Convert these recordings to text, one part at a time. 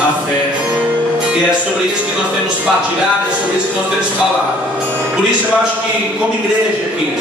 a fé. E é sobre isso que nós temos partilhado, é sobre isso que nós temos falado. Por isso eu acho que, como igreja aqui,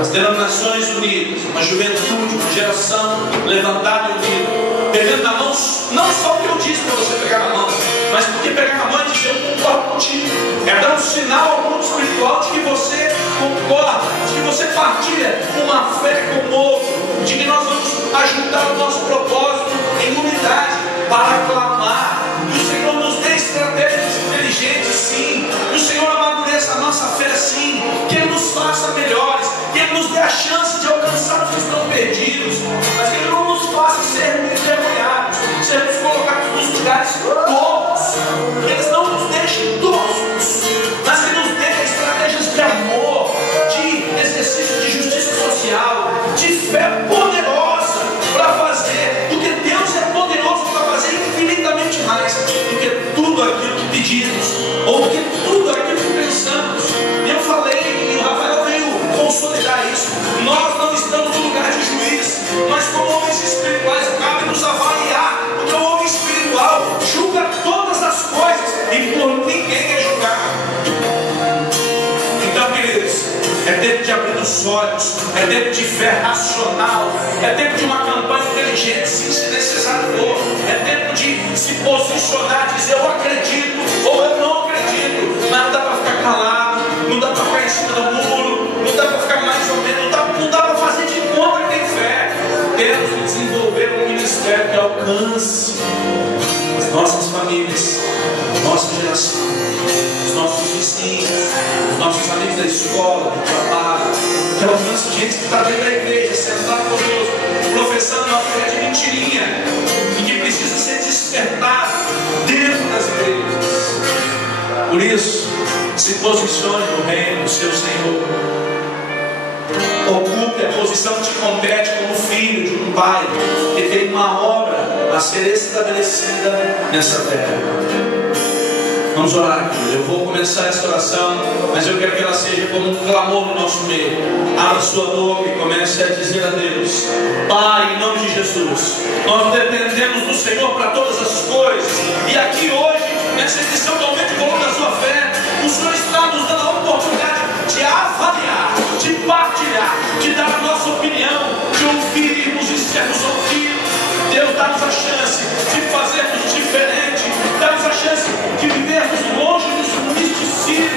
as denominações unidas, uma juventude, uma geração levantada e unida, pegando na mão, não só o que eu disse para você pegar na mão, mas porque pegar na mão é dizer eu concordo contigo, é dar um sinal ao mundo espiritual de que você concorda, de que você partilha uma fé com o outro, de que nós vamos ajudar o nosso propósito em unidade para clamar. Que o Senhor nos dê estratégias inteligentes, sim. Que o Senhor amadureça a nossa fé, sim. Que Ele nos faça melhores. Que Ele nos dê a chance de alcançar os que estão perdidos. Mas que Ele não nos faça sermos envergonhados, sermos colocados nos lugares todos. Que Ele não nos deixe toscos, mas que nos dê estratégias de amor, de exercício de justiça social, de fé poderosa para fazer, porque Deus é poderoso para fazer infinitamente mais do que tudo aquilo que pedimos, ou do que tudo aquilo que pensamos. E eu falei, e o Rafael veio consolidar isso. Nós não estamos no lugar de juiz, mas como homens espirituais cabe nos avaliar, porque o homem espiritual julga todas as coisas e por ninguém é julgado. Então, queridos, é tempo de abrir os olhos, é tempo de fé racional, é tempo de uma campanha inteligente, sim, se necessário for, é tempo de se posicionar, dizer eu acredito ou eu não acredito, mas não dá para ficar calado, não dá para ficar em cima do muro, não dá para ficar mais ou menos, não dá para fazer de conta que tem fé. Temos que desenvolver um ministério que alcance as nossas famílias, a nossa geração, os nossos vizinhos, os nossos amigos da escola, do trabalho, que alcance gente que está dentro da igreja, sentado conosco, professando uma fé de mentirinha, e que precisa ser despertado dentro das igrejas. Por isso, se posicione no reino do seu Senhor. Ocupe a posição que te compete como filho de um pai que tem uma obra a ser estabelecida nessa terra. Vamos orar, querido. Eu vou começar essa oração, mas eu quero que ela seja como um clamor no nosso meio. Abra sua boca e comece a dizer a Deus: Pai, em nome de Jesus, nós dependemos do Senhor para todas as coisas. E aqui hoje, nessa edição do Aumento de Volume da Sua Fé, o Senhor está nos dando a oportunidade de avaliar, de partilhar, de dar a nossa opinião, de ouvirmos e sermos ouvidos. Deus, dá-nos a chance de fazermos diferente, dá-nos a chance de vivermos longe dos misticismos,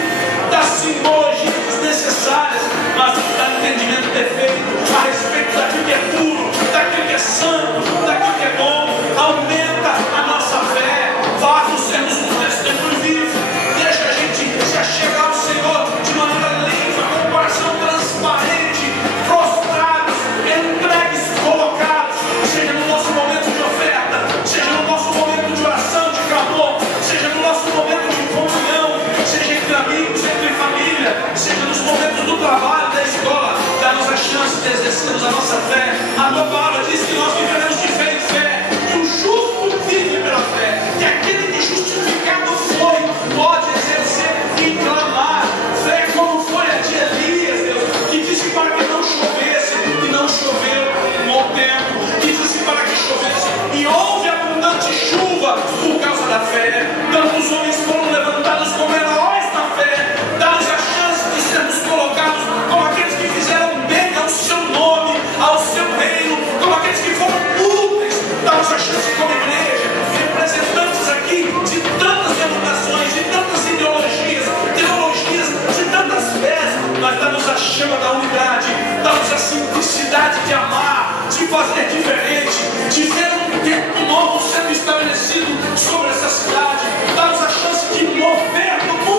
das simbologias desnecessárias, mas do entendimento perfeito a respeito daquilo que é puro, daquilo que é santo, daquilo que é bom. Aumenta a nossa fé, faz-nos sermos um testemunho vivo, deixa a gente se achegar ao Senhor de maneira limpa, com o coração transparente, prostrados, entregues, colocados, seja no nosso momento de oferta, seja no nosso momento de oração, de clamor, seja no nosso momento de comunhão, seja entre amigos, entre família, seja nos momentos do trabalho, da escola. Dá-nos a chance de exercermos a nossa fé. A tua palavra diz que nós viveremos de fé em fé, que o justo vive pela fé, que aquele que justificado foi pode exercer e clamar. Fé como foi a de Elias, Deus, que disse para que não chovesse e não choveu um bom tempo, que disse para que chovesse e houve abundante chuva por causa da fé. Tantos homens foram levantados como heróis da fé. Dá-nos a chance de sermos colocados como aqueles que fizeram bem ao seu nome, ao seu reino, como aqueles que foram úteis. Dá-nos a chance como igreja, representantes aqui de tantas denominações, de tantas ideologias, teologias, de tantas fés, mas dá-nos a chama da unidade, dá-nos a simplicidade de amar, de fazer diferente, de ver um tempo novo sendo estabelecido sobre essa cidade. Dá-nos a chance de mover no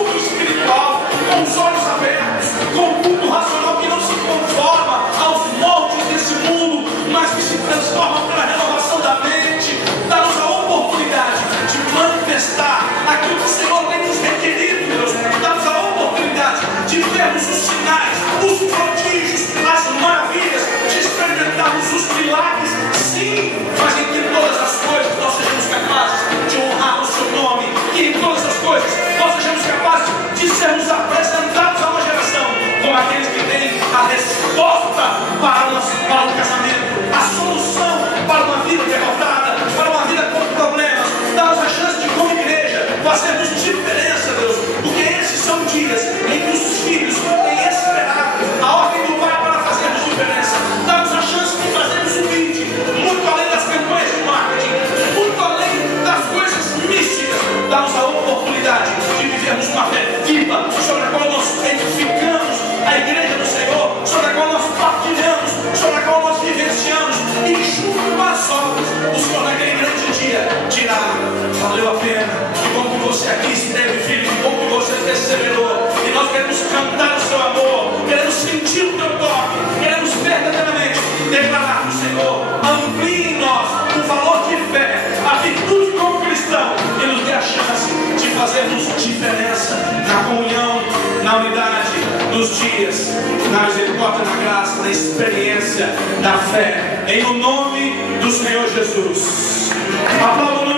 valeu a pena. Que bom que você aqui esteve, filho. Que bom que você perseverou. E nós queremos cantar o seu amor, queremos sentir o teu toque, queremos verdadeiramente declarar para o Senhor: amplie em nós o valor de fé, a virtude como cristão, e nos dê a chance de fazermos diferença na comunhão, na unidade, nos dias, na misericórdia, na graça, na experiência da fé, em o nome do Senhor Jesus. Aplauda